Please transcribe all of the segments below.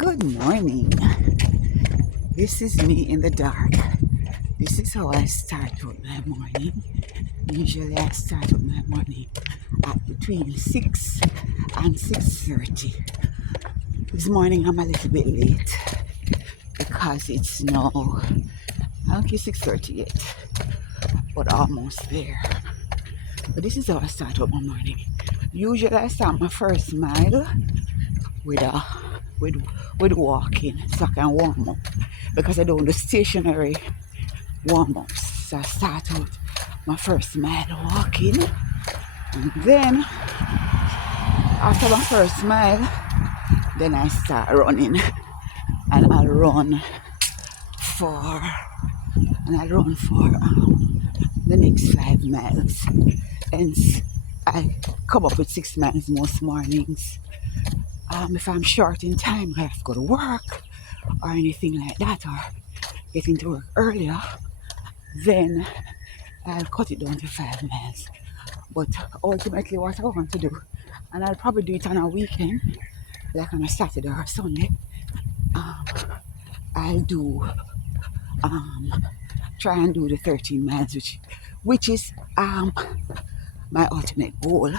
Good morning. This is me in the dark. This is how I start with my morning. Usually I start with my morning at between 6 and 6:30. This morning I'm a little bit late because it's now, I don't think 6:30 yet, but almost there. But this is how I start with my morning. Usually I start my first mile with with walking so I can warm up because I don't do stationary warm-ups. So I start out my first mile walking, and then after my first mile, then I start running, and for I'll run for the next 5 miles. Hence, I come up with 6 miles most mornings. If I'm short in time, I have to go to work or anything like that, or get into work earlier, then I'll cut it down to 5 miles. But ultimately, what I want to do, and I'll probably do it on a weekend, like on a Saturday or Sunday, I'll do try and do the 13 miles, which is my ultimate goal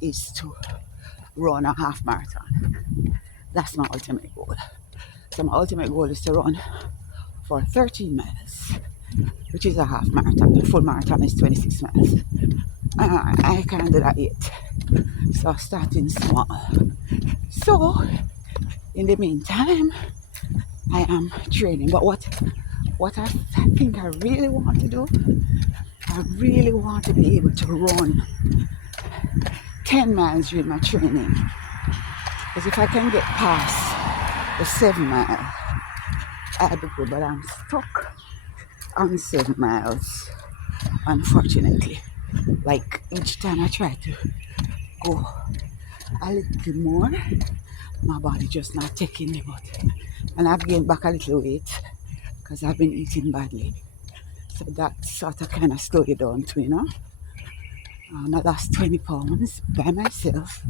is to run a half marathon. That's my ultimate goal. So my ultimate goal is to run for 13 miles, which is a half marathon. The full marathon is 26 miles. I can't do that yet. So starting small. So in the meantime, I am training. But what I think I really want to do, I really want to be able to run 10 miles during my training. Because if I can get past the 7 mile, I'll be good. But I'm stuck on 7 miles, unfortunately. Like each time I try to go a little more, my body just not taking me. And I've gained back a little weight because I've been eating badly. So that sort of kind of slowed it down too, I lost 20 pounds by myself.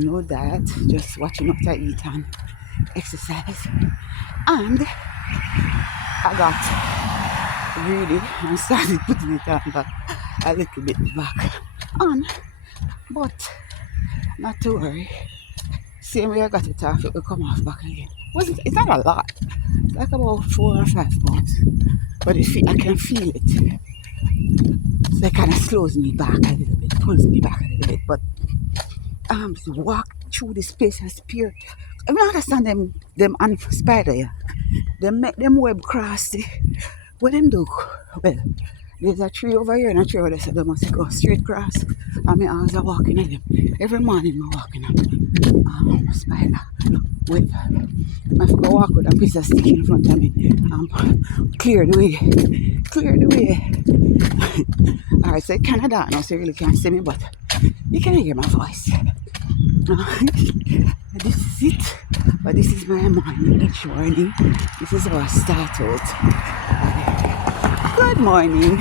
No diet, just watching what I eat and exercise. And I got really and started putting it on back a little bit back on. But not to worry. Same way I got it off, it will come off back again. It's not a lot. It's like about 4 or 5 pounds. But I can feel it. So it kind of slows me back a little bit, pulls me back a little bit. But to walk through this place as pure. I don't understand them and spider, yeah. They make them web cross the what them do. Well, there's a tree over here and a tree over there, so they must go straight across. And my arms are walking at them. Every morning I'm walking at spider web. I have to go walk with a piece of stick in front of me. Clear the way. Clear the way. Alright, so it's kind of dark now, so you really can't see me, but you can hear my voice. This is it. But this is my morning each morning. This is how I start out. Good morning.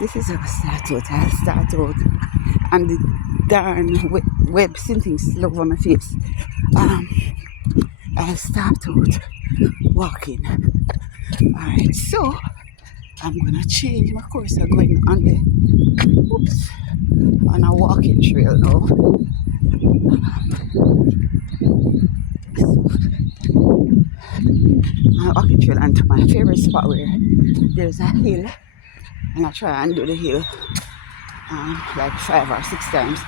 This is how I start out. I'll start out and the darn web things all over my face. I'll start out walking. Alright, so I'm gonna change my course. I'm going on a walking trail now. I'm walking trail and to my favorite spot where there's a hill, and I try and do the hill like 5 or 6 times,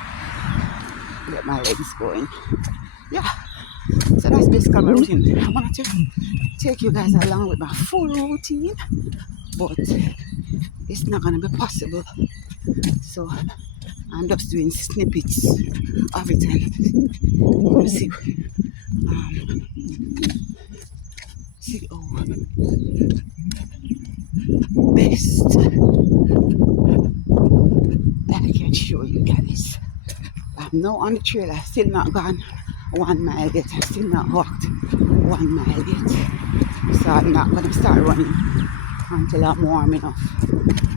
get my legs going. Yeah, so that's basically my routine. I wanted to take you guys along with my full routine, but it's not gonna be possible. So I'm just doing snippets of it, and you see best that I can show you guys. I'm now on the trail. I still not gone 1 mile yet. I still not walked 1 mile yet. So I'm not gonna start running until I'm warm enough,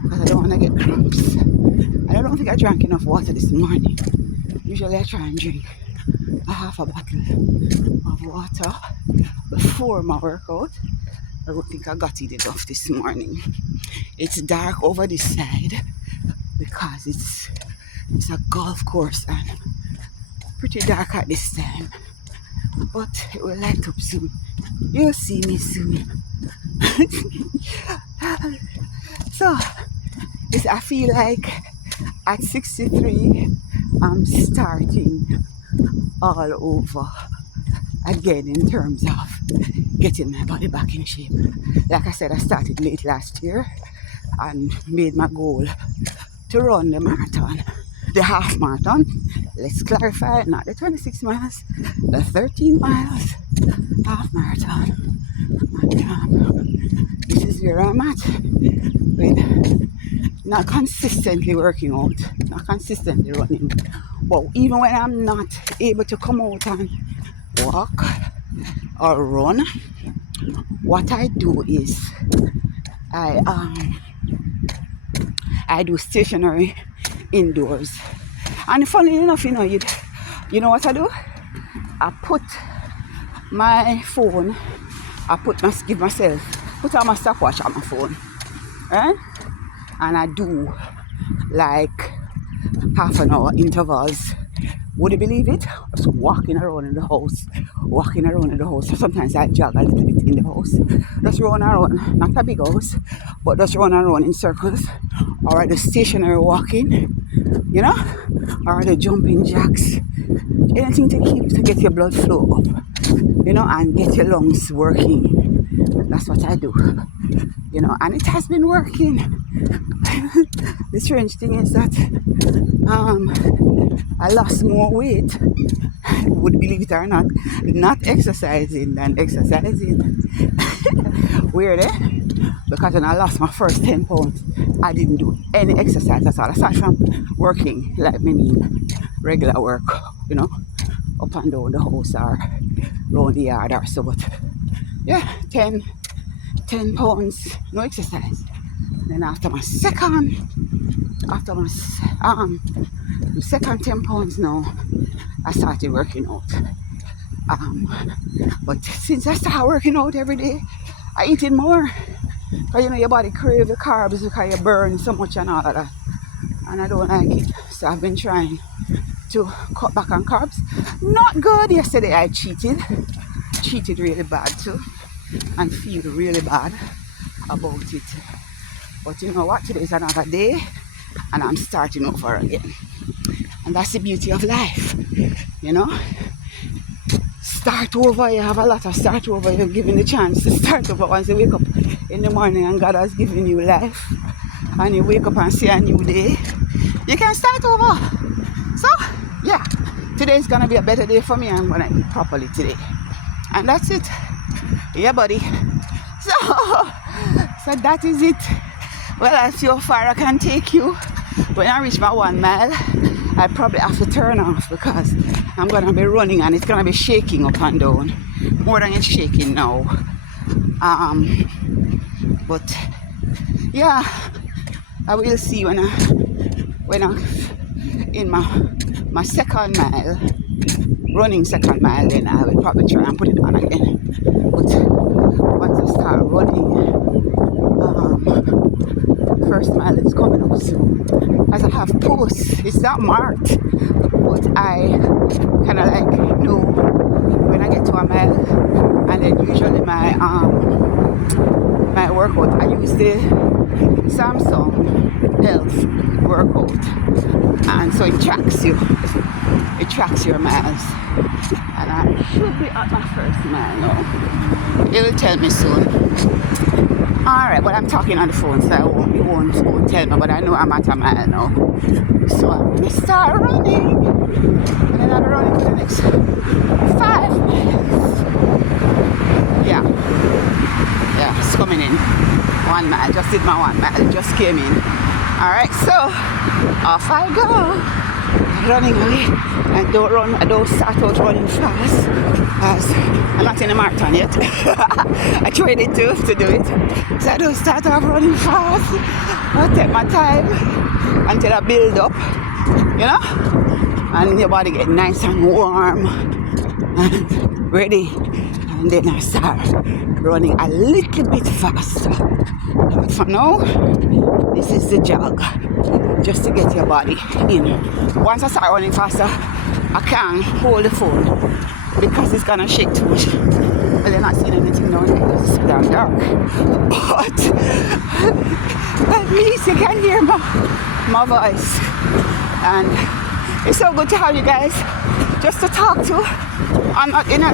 because I don't want to get cramps. And I don't think I drank enough water this morning. Usually I try and drink a half a bottle of water before my workout. I don't think I got it enough this morning. It's dark over this side because it's a golf course and pretty dark at this time. But it will light up soon. You'll see me soon. So, I feel like at 63, I'm starting all over again in terms of getting my body back in shape. Like I said, I started late last year and made my goal to run the marathon, the half marathon. Let's clarify, not the 26 miles, the 13 miles half marathon. And this is where I'm at with not consistently working out, not consistently running. But even when I'm not able to come out and walk or run, what I do is I do stationary indoors. And funny enough, you know what I do? I put my phone, put on my stopwatch on my phone, right? And I do like half an hour intervals. Would you believe it? Just walking around in the house. Sometimes I jog a little bit in the house. Just run around, not a big house, but just run around in circles. Or the stationary walking, or the jumping jacks. Anything to get your blood flow up, and get your lungs working. That's what I do, and it has been working. The strange thing is that I lost more weight, would believe it or not exercising than exercising. Weird, eh? Because when I lost my first 10 pounds, I didn't do any exercise at all, aside from working, like regular work, up and down the house or around the yard or so. But yeah, 10 pounds, no exercise. Then after my second 10 pounds now, I started working out. But since I started working out every day, I eat it more. Because your body craves the carbs because you burn so much and all of that. And I don't like it. So I've been trying to cut back on carbs. Not good. Yesterday I cheated really bad too, and feel really bad about it. But you know what? Today is another day and I'm starting over again. And that's the beauty of life, Start over. You have a lot of start over. You're given the chance to start over once you wake up in the morning and God has given you life. And you wake up and see a new day. You can start over. So, yeah. Today is going to be a better day for me. I'm going to eat properly today. And that's it. Yeah, buddy. So that is it. Well, I'll see how far I can take you. When I reach my 1 mile, I probably have to turn off because I'm going to be running and it's going to be shaking up and down. More than it's shaking now. But yeah, I will see when I'm in my second mile, running second mile, then I will probably try and put it on again. But once I start running, first mile is coming up soon. As I have posts, it's not marked, but I kind of know when I get to a mile. And then usually my workout, I use the Samsung Health workout, and so it tracks your miles. And I should be at my first mile now. It will tell me soon. Alright, but I'm talking on the phone, so it won't tell me, but I know I'm at a mile now. So I'm going to start running, and then I'll be running for the next 5 minutes. Yeah, it's coming in. 1 mile, just did my 1 mile, it just came in. Alright, so off I go. Running away, and I don't start out running fast as I'm not in a marathon yet. I tried it too to do it, so I don't start off running fast. I'll take my time until I build up, and your body get nice and warm and ready, and then I start running a little bit faster. But for now, this is the jog, just to get your body in. Once I start running faster, I can't hold the phone because it's gonna shake too much. But they're not seeing anything down there because it's damn dark. But at least you can hear my voice. And it's so good to have you guys just to talk to. I'm not in a,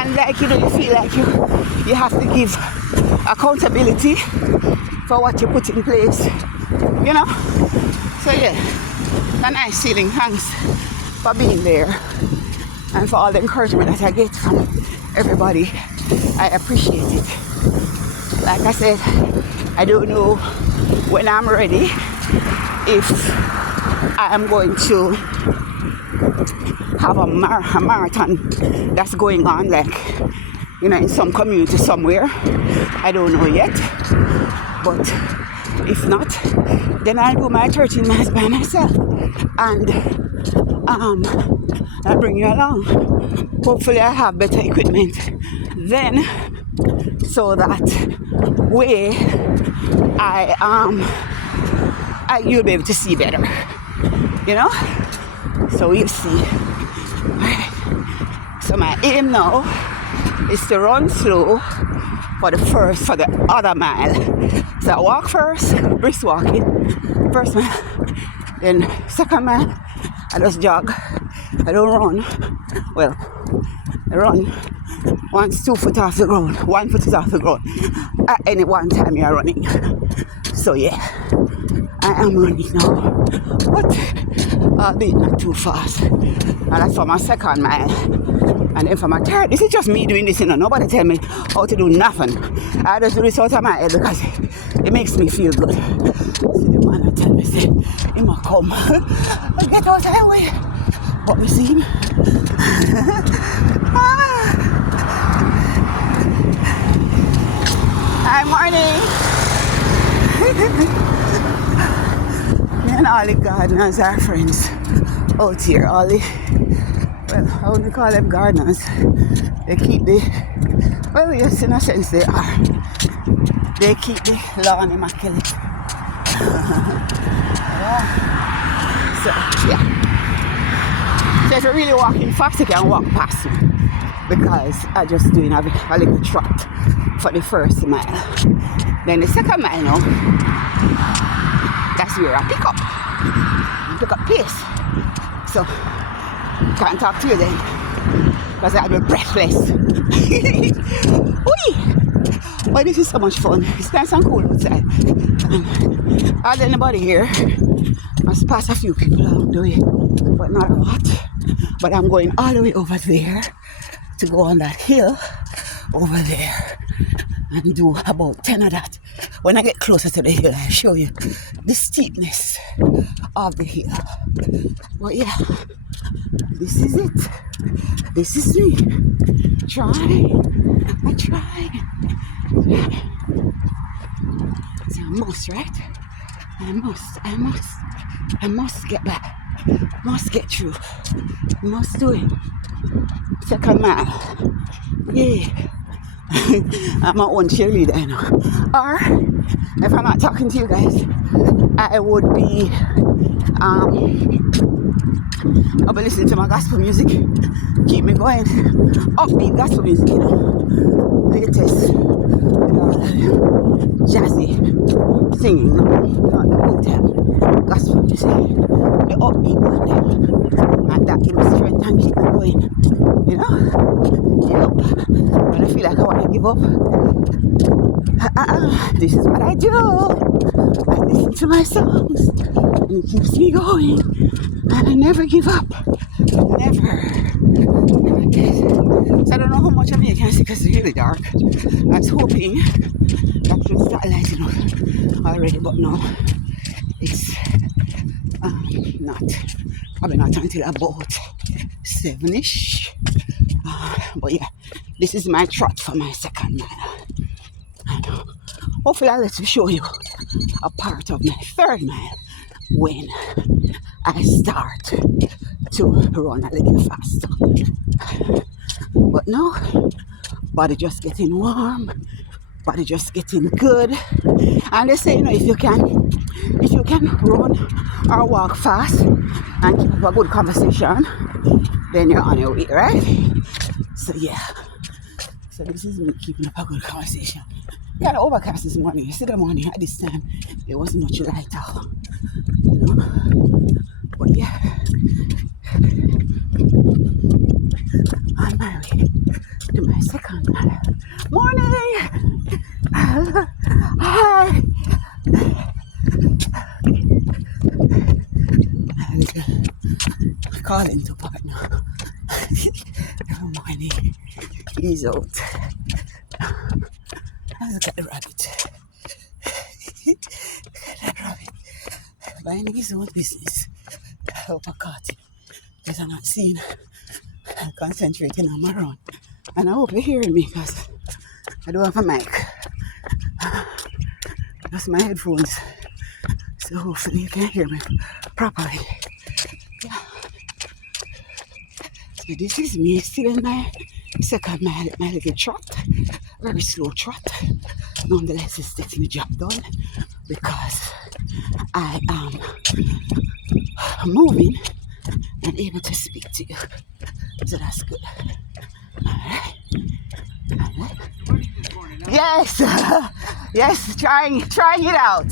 and like, you know, you feel like you have to give accountability for what you put in place, you know. So yeah, it's a nice feeling. Thanks for being there and for all the encouragement that I get from everybody. I appreciate it. Like I said, I don't know when I'm ready if I am going to have a marathon that's going on, like, you know, in some community somewhere. I don't know yet, but if not, then I'll do my 13 miles by myself, and I'll bring you along. Hopefully I have better equipment then, so that way you'll be able to see better, you know. So we'll see. Alright. So my aim now is to run slow for the other mile. So I walk first, brisk walking, first mile, then second mile I just jog. I don't run. Well, I run once 2 foot off the ground, 1 foot is off the ground at any one time you're running. So yeah, I am running now, but albeit not too fast. And that's for my second mile. And then for my third, this is just me doing this, you know. Nobody tell me how to do nothing. I just do this out of my head because it makes me feel good. See the man that tell me, say, he must come. Get out of the way. But we see him. Hi, morning. Me and all the gardeners are friends out here. All the, well, how would we call them gardeners? They keep the, well, yes, in a sense they are. They keep the lawn immaculate. So, yeah. So if you're really walking fast, you can walk past me, because I'm just doing a little trot for the first mile. Then the second mile now, that's where I pick up pace. So can't talk to you then, because I'll be breathless. Whee! Well, this is so much fun. It's nice and cool outside. Hardly anybody here. I pass a few people along the way, but not a lot. But I'm going all the way over there to go on that hill over there and do about 10 of that. When I get closer to the hill, I'll show you the steepness of the hill. But yeah, this is it. This is me. I try. So I must, right? I must get back. Must get through. Must do it. Second mile. Yeah. I'm my own cheerleader, you know. Or if I'm not talking to you guys, I would be I'll be listening to my gospel music. Keep me going. Upbeat gospel music, you know. Latest, you know, jazzy singing, not the old time gospel music. The upbeat one there. And that gives me strength and keep me going. You know? Yep. When I feel like I want to give up, this is what I do. I listen to my songs and it keeps me going. And I never give up. Never. So I don't know how much of you can see because it's really dark. I was hoping that it would start lighting up already, but no. It's not. Probably not until about 7ish. But yeah, this is my trot for my second mile. And hopefully I'll let you show you a part of my third mile when I start to run a little faster. But no, body just getting warm, body just getting good. And they say, you know, if you can run or walk fast and keep up a good conversation, then you're on your way, right? So yeah. So this is me keeping up a good conversation. Kind of overcast this morning. Yesterday morning at this time, it wasn't much lighter, you know. But yeah, on my way to my second morning. Hi. Calling to partner. Every morning he's out. Let's look at the rabbit. Look at that rabbit. Minding his own business. I hope I caught him. Because I'm not seeing. I'm concentrating on my run. And I hope you're hearing me because I don't have a mic. That's my headphones. So hopefully you can hear me properly. Yeah. So this is me still in my second my little trot. Very slow trot. Nonetheless, it's getting the job done because I am moving and able to speak to you. So that's good. Alright. Yes, yes, trying it out.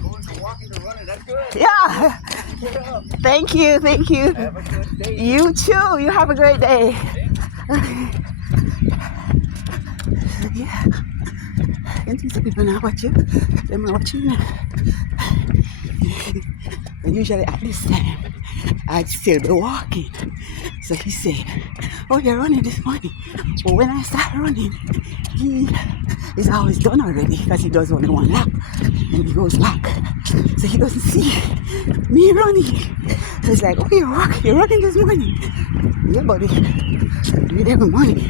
Going from walking to running, that's good. Yeah. Thank you. Have a good day. You too. You have a great day. Yeah. And these people now watch you. Them are watching. And usually at this time, I'd still be walking. So he said, "Oh, you're running this morning." But when I start running, he is always done already because he does only one lap and he goes back. So he doesn't see me running. So he's like, "Oh, you're running this morning." Yeah, buddy. Do it every morning.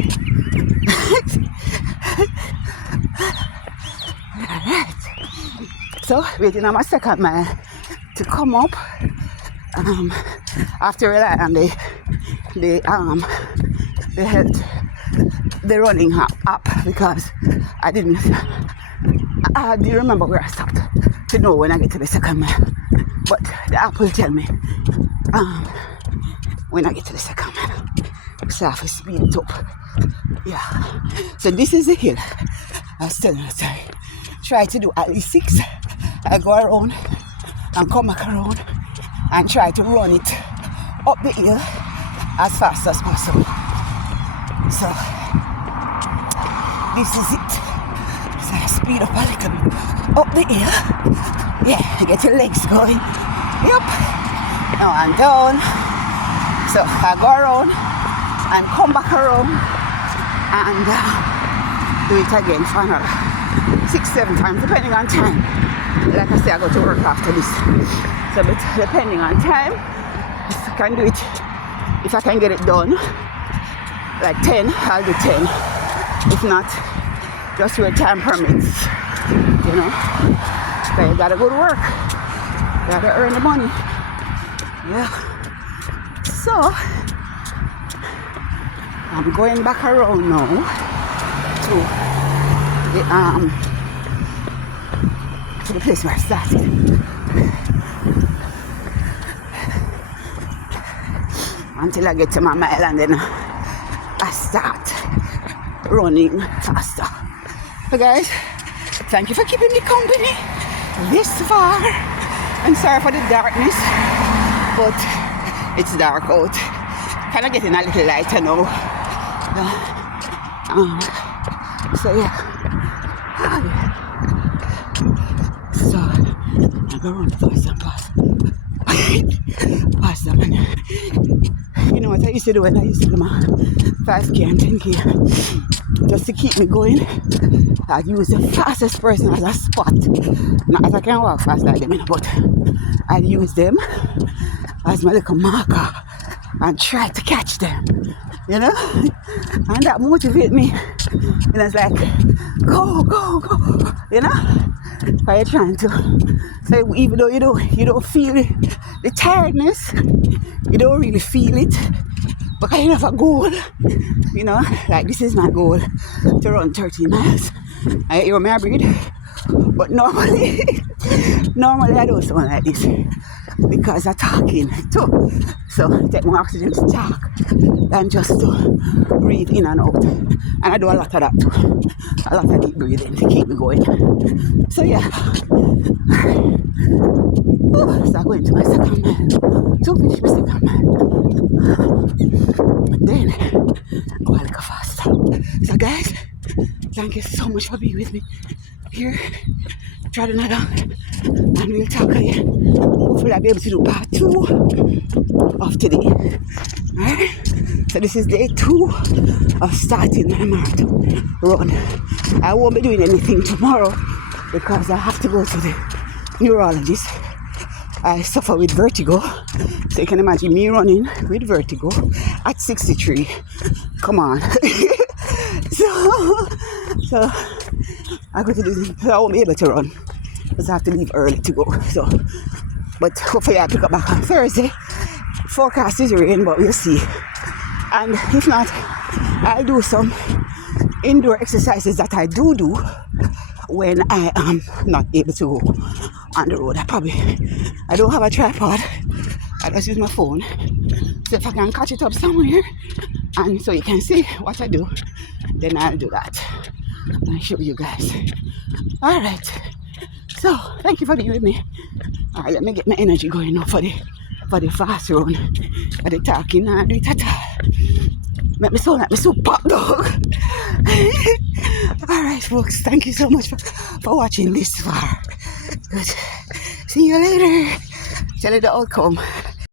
Alright. So waiting on my second man to come up. After relying on the running app because I didn't remember where I stopped to know when I get to the second mile. But the app will tell me when I get to the second mile. So I have to speed it up. Yeah. So this is the hill. I was telling you, I try to do at least 6. I go around and come back around and try to run it up the hill as fast as possible. So this is it. So I speed up a little bit up the hill. Yeah, get your legs going. Yep. Now I'm down. So I go around and come back around and do it again for another 6-7 times depending on time. Like I say, I go to work after this. So but depending on time, if I can do it, if I can get it done, like 10, I'll do 10. If not, just where time permits, you know. So you gotta go to work, gotta earn the money. Yeah. So I'm going back around now to the place where I started. Until I get to my mile and then I start running faster. So guys, thank you for keeping me company this far. I'm sorry for the darkness, but it's dark out. Kind of getting a little lighter now. So yeah. So I'm going to run fast and fast. Faster, man. You know what I used to do when I used to do my 5K and 10K? Just to keep me going, I'd use the fastest person as a spot. Not as I can walk fast like them, but I'd use them as my little marker and try to catch them, you know? And that motivates me. And it's like, go, go, go, you know? Are you trying to? So even though you don't feel the tiredness, you don't really feel it. But I have a goal, you know, like this is my goal to run 30 miles. I hear my breathe, but normally, normally I don't sound like this because I'm talking too. So take more oxygen to talk than just to breathe in and out. And I do a lot of that too. A lot of deep breathing to keep me going. So yeah. So I'm going to my second mile. To finish my second mile. Then go a little faster. So guys, thank you so much for being with me here. Try another and we'll talk again. Hopefully I'll be able to do part 2 of today. Alright? So this is day 2 of starting my marathon run. I won't be doing anything tomorrow because I have to go to the neurologist. I suffer with vertigo. So you can imagine me running with vertigo at 63. Come on. so I go to do this. So I won't be able to run because I have to leave early to go. So, but hopefully I'll pick up back on Thursday. Forecast is rain, but we'll see. And if not, I'll do some indoor exercises that I do when I am not able to go on the road. I don't have a tripod. I just use my phone. So if I can catch it up somewhere and so you can see what I do, then I'll do that. I'll show you guys. Alright. So thank you for being with me. Alright, let me get my energy going now for the fast run. For the talking and do it at all. Make me sound like me so pop dog. Alright folks, thank you so much for watching this far. Good. See you later. Tell you the outcome.